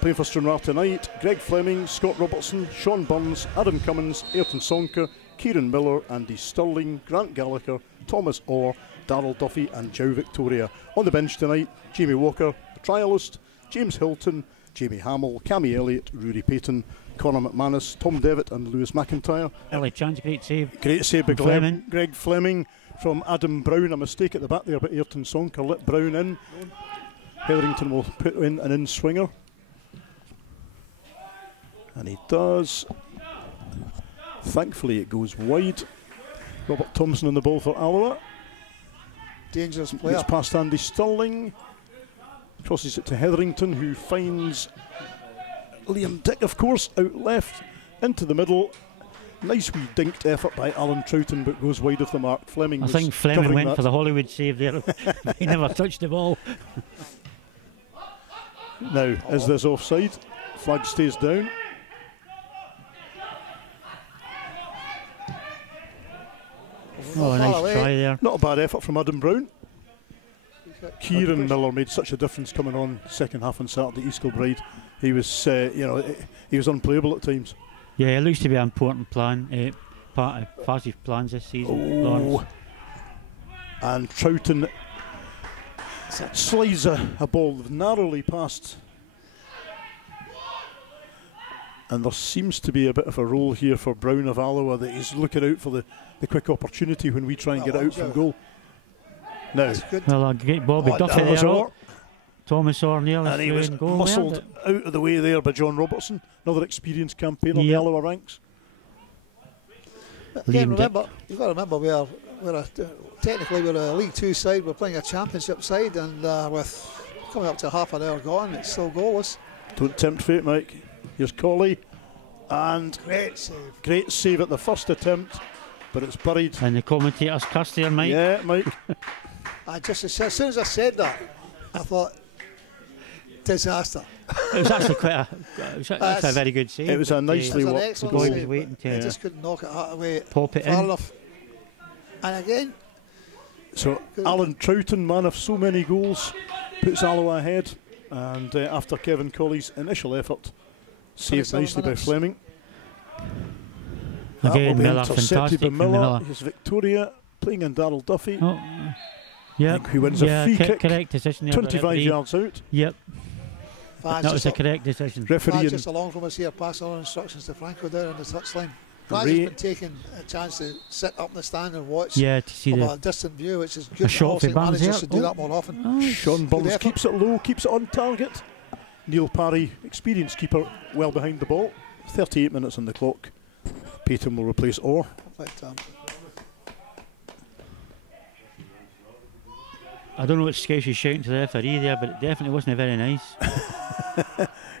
Playing for Stranraer tonight: Greg Fleming, Scott Robertson, Sean Burns, Adam Cummins, Ayrton Sonker, Kieran Miller, Andy Stirling, Grant Gallagher, Thomas Orr, Darryl Duffy and Joe Victoria. On the bench tonight: Jamie Walker, the trialist, James Hilton, Jamie Hamill, Cammy Elliott, Rudy Payton, Conor McManus, Tom Devitt and Lewis McIntyre. Early chance, great save. Great save by Greg Fleming from Adam Brown. A mistake at the back there, but Ayrton Sonker let Brown in. Hetherington will put in an in-swinger. And he does. Thankfully it goes wide. Robert Thompson on the ball for Alloa. Dangerous player. Gets past Andy Stirling. Crosses it to Hetherington, who finds Liam Dick, of course, out left, into the middle. Nice wee dinked effort by Alan Troughton, but goes wide of the mark. Fleming. I think Fleming went for the Hollywood save there. He never touched the ball. Now, is this offside? Flag stays down. Oh, a nice try there. Not a bad effort from Adam Brown. Kieran Miller made such a difference coming on second half on Saturday. East Kilbride, he was, he was unplayable at times. Yeah, it looks to be an important plan, part of Faz's plans this season. Oh. And Troughton slides a ball narrowly past. And there seems to be a bit of a role here for Brown of Alloa, that he's looking out for the quick opportunity when we try and get out from goal. Now, well, great Bobby Duffy there. Thomas Orr nearly, and he was muscled out of the way there by John Robertson, another experienced campaigner in the Alloa ranks. Again, remember, you've got to remember technically we're a League Two side, we're playing a Championship side, and with coming up to half an hour gone, it's still goalless. Don't tempt fate, Mike. Here's Colley, and great save at the first attempt, but it's buried. And the commentators cussed there, Mike. Yeah, Mike. As soon as I said that, I thought, disaster. It was actually quite a very good save. It was a nicely worked. The boy was waiting to I just couldn't knock it away pop it far in. enough. And again, so Alan Troughton, man of so many goals, puts Alloa ahead, and after Kevin Colley's initial effort, saved nicely by Fleming. Again, Miller, intercepted by fantastic. Miller. Here's Victoria playing in Darryl Duffy. Oh, yeah, who wins a free kick. Correct decision there. 25 yards out. Yep. That was a correct decision. Referee just along from us here, pass on instructions to Franco down on the touchline. Franco's been taking a chance to sit up in the stand and watch to see from the a distant view, which is good. A shot for managers should do that more often. Sean Burns keeps it low, keeps it on target. Neil Parry, experienced keeper, well behind the ball. 38 minutes on the clock. Payton will replace Orr. I don't know what Scouse is shouting to the referee there, but it definitely wasn't very nice.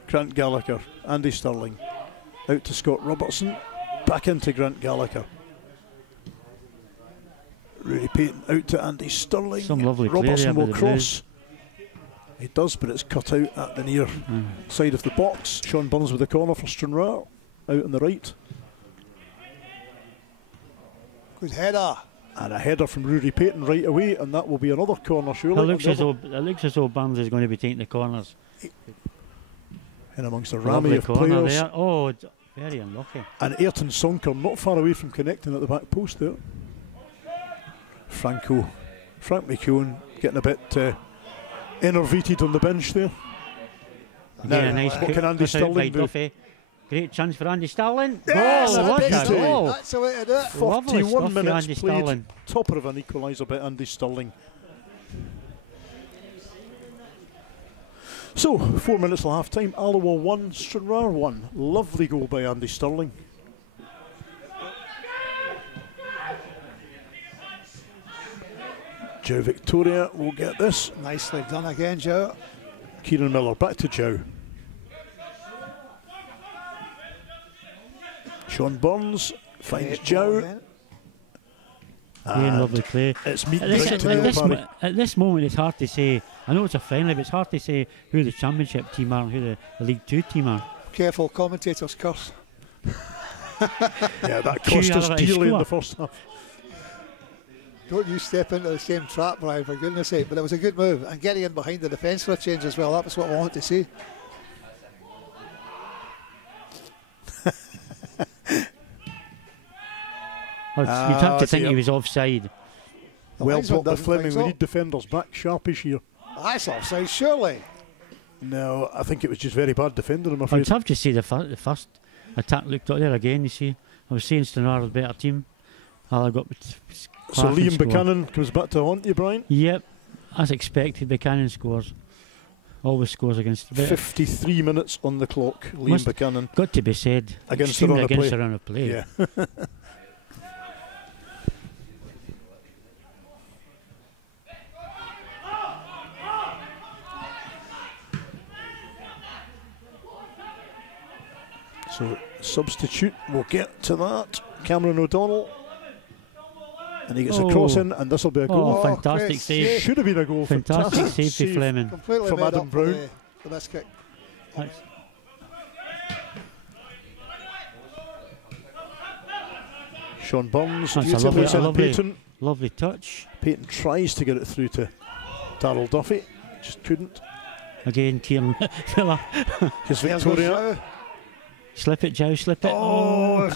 Grant Gallagher, Andy Stirling, out to Scott Robertson, back into Grant Gallagher. Rudy Payton out to Andy Stirling. Some lovely Robertson play there will cross. He does, but it's cut out at the near side of the box. Sean Burns with the corner for Stranraer, out on the right. Good header. And a header from Rudy Payton right away, and that will be another corner, surely. It looks as though Burns is going to be taking the corners. In amongst a rammy of players. There. Oh, very unlucky. And Ayrton Sonker not far away from connecting at the back post there. Frank McKeown getting a bit enervated on the bench there. Again, now, nice what can Andy Stirling do? Duffy. Great chance for Andy Stirling. Yes, That's the way to do it. 41 minutes Andy played. Stirling. Topper of an equaliser by Andy Stirling. So, 4 minutes till half time. Alloa 1, Stranraer 1. Lovely goal by Andy Stirling. Joe Victoria will get this. Nicely done again, Joe. Kieran Miller back to Joe. Sean Burns finds Joe. Lovely play. It's at this moment, it's hard to say. I know it's a friendly, but it's hard to say who the Championship team are and who the League Two team are. Careful, commentators curse. Yeah, that cost us dearly in the first half. Don't you step into the same trap, Brian, for goodness sake. But it was a good move. And getting in behind the defence for a change as well. That was what I wanted to see. You'd have to think he was offside. Well linesman put by doesn't Fleming. think We so. need defenders back sharpish here. That's offside, surely. No, I think it was just very bad defending, I'm afraid. I'd have to say the first attack looked up there again, you see. I was saying Stranraer was a better team. Alloa got So Liam Buchanan comes back to haunt you, Brian. Yep, as expected, Buchanan scores. Always scores against the 53 minutes on the clock, Liam Buchanan. Got to be said. Against the run of play. The run of play. Yeah. So substitute, we'll get to that. Cameron O'Donnell. And he gets a cross in, and this will be a goal. Oh, fantastic save. Should have been a goal. Fantastic save for Fleming. Completely from made Adam up Brown. The best kick. That's Sean Burns, That's a beautifully lovely- sent a lovely- Payton. lovely touch. Payton tries to get it through to Darryl Duffy, just couldn't. Again, Kieran Miller. Because There's Victoria, goes Slip it, Joe, slip it. Oh,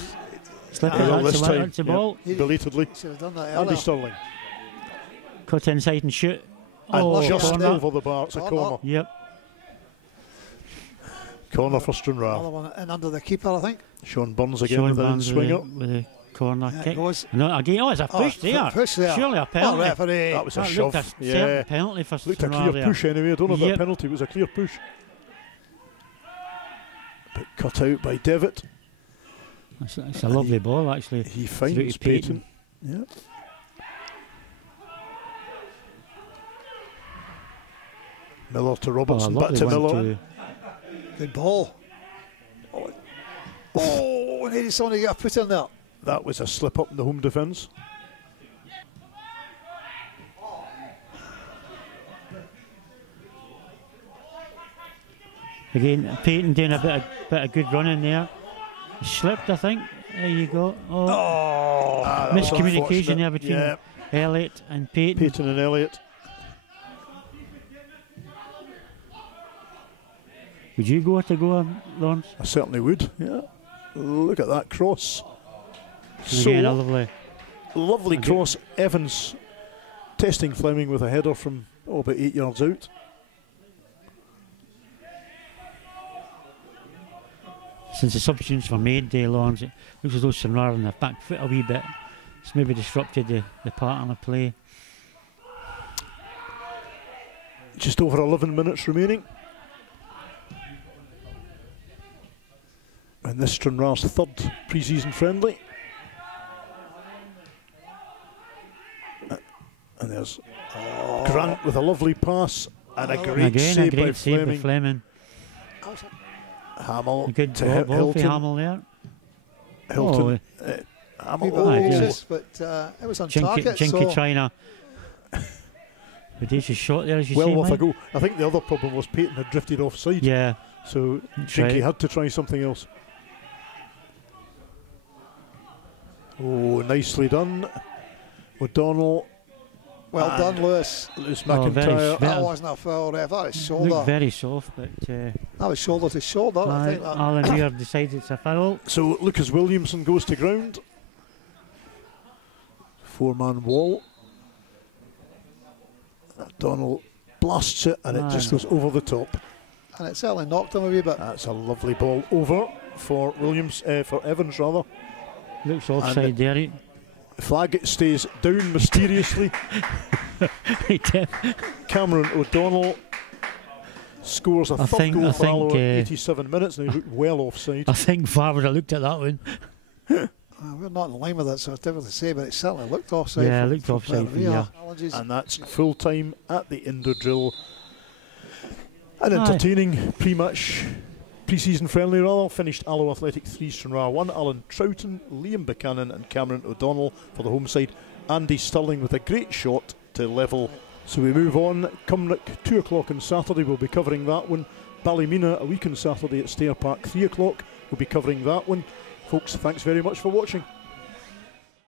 Slip it, well, that's this the, time, that's the ball. belatedly. should have done that Andy earlier. Stirling. Cut inside and shoot. And just corner. over the bar, it's a Corner. corner. Yep. Corner for Another Stranraer. one in under the keeper, I think. Sean Burns again Sean with an Barnes swinger. with a corner Yeah, it kick. goes. No, again, it's a push there. Push there. Surely a Oh, penalty. referee. That was a That shove. looked a Yeah. certain penalty for Looked a Stranraer clear there. push anyway. I don't know about Yep. a penalty, it was a clear push. But cut out by Devitt. It's a lovely ball, actually. He Through finds to Payton. Yeah. Miller to Robertson, back lovely to one Miller. to- Good ball. Oh, needed someone to get a foot in there. That was a slip up in the home defence. Again, Payton doing a bit of good running there. Slipped, I think. There you go. Oh, that was miscommunication there unfortunate. between Yeah, Elliott and Payton. Payton and Elliott. Would you go to go, Lawrence? I certainly would. Yeah. Look at that cross. And again, a So lovely cross. Evans testing Fleming with a header from about 8 yards out. Since the substitutions were made, Lawrence, it looks as though Stranraer on the back foot a wee bit. It's maybe disrupted the pattern of play. Just over 11 minutes remaining. And this Stranraer's third pre-season friendly. And there's Grant with a lovely pass and a great Again, save a by great save by Fleming. Fleming. Hamill A good to ball for Hilton. Hamill there. Hilton. Wee bit Hamill. anxious, but it was on target. Jinky So trying to. Audacious shot there, as you Well say, worth a Mike. go. I think the other problem was Payton had drifted offside. Yeah. So That's Jinky right. had to try something else. Oh, nicely done. O'Donnell. well and done, Lewis. Lewis Oh, very McIntyre. That wasn't a foul, ref. That was shoulder. Looked very soft, but That was shoulder to shoulder. I think that. Alan Weir decided it's a foul. So Lucas Williamson goes to ground. Four-man wall. O'Donnell blasts it and it just goes over the top. And it certainly knocked him a wee bit. That's a lovely ball over for for Evans rather. Looks offside there. Flag stays down mysteriously. Cameron O'Donnell scores a third goal for Alloa in 87 minutes and he looked well offside. I think VAR would have looked at that one. We're not in line with it, so it's difficult to say, but it certainly looked offside. Yeah, it from- looked from offside Perry. for you. Apologies. And that's full time at the indoor drill. An Aye. entertaining pre-season friendly rather. Finished Alloa Athletic 3, Stranraer 1. Alan Troughton, Liam Buchanan and Cameron O'Donnell for the home side. Andy Stirling with a great shot to level. So we move on. Cumnock 2 o'clock on Saturday, we'll be covering that one. Ballymena a week on Saturday at Stair Park 3 o'clock, we'll be covering that one. Folks, thanks very much for watching.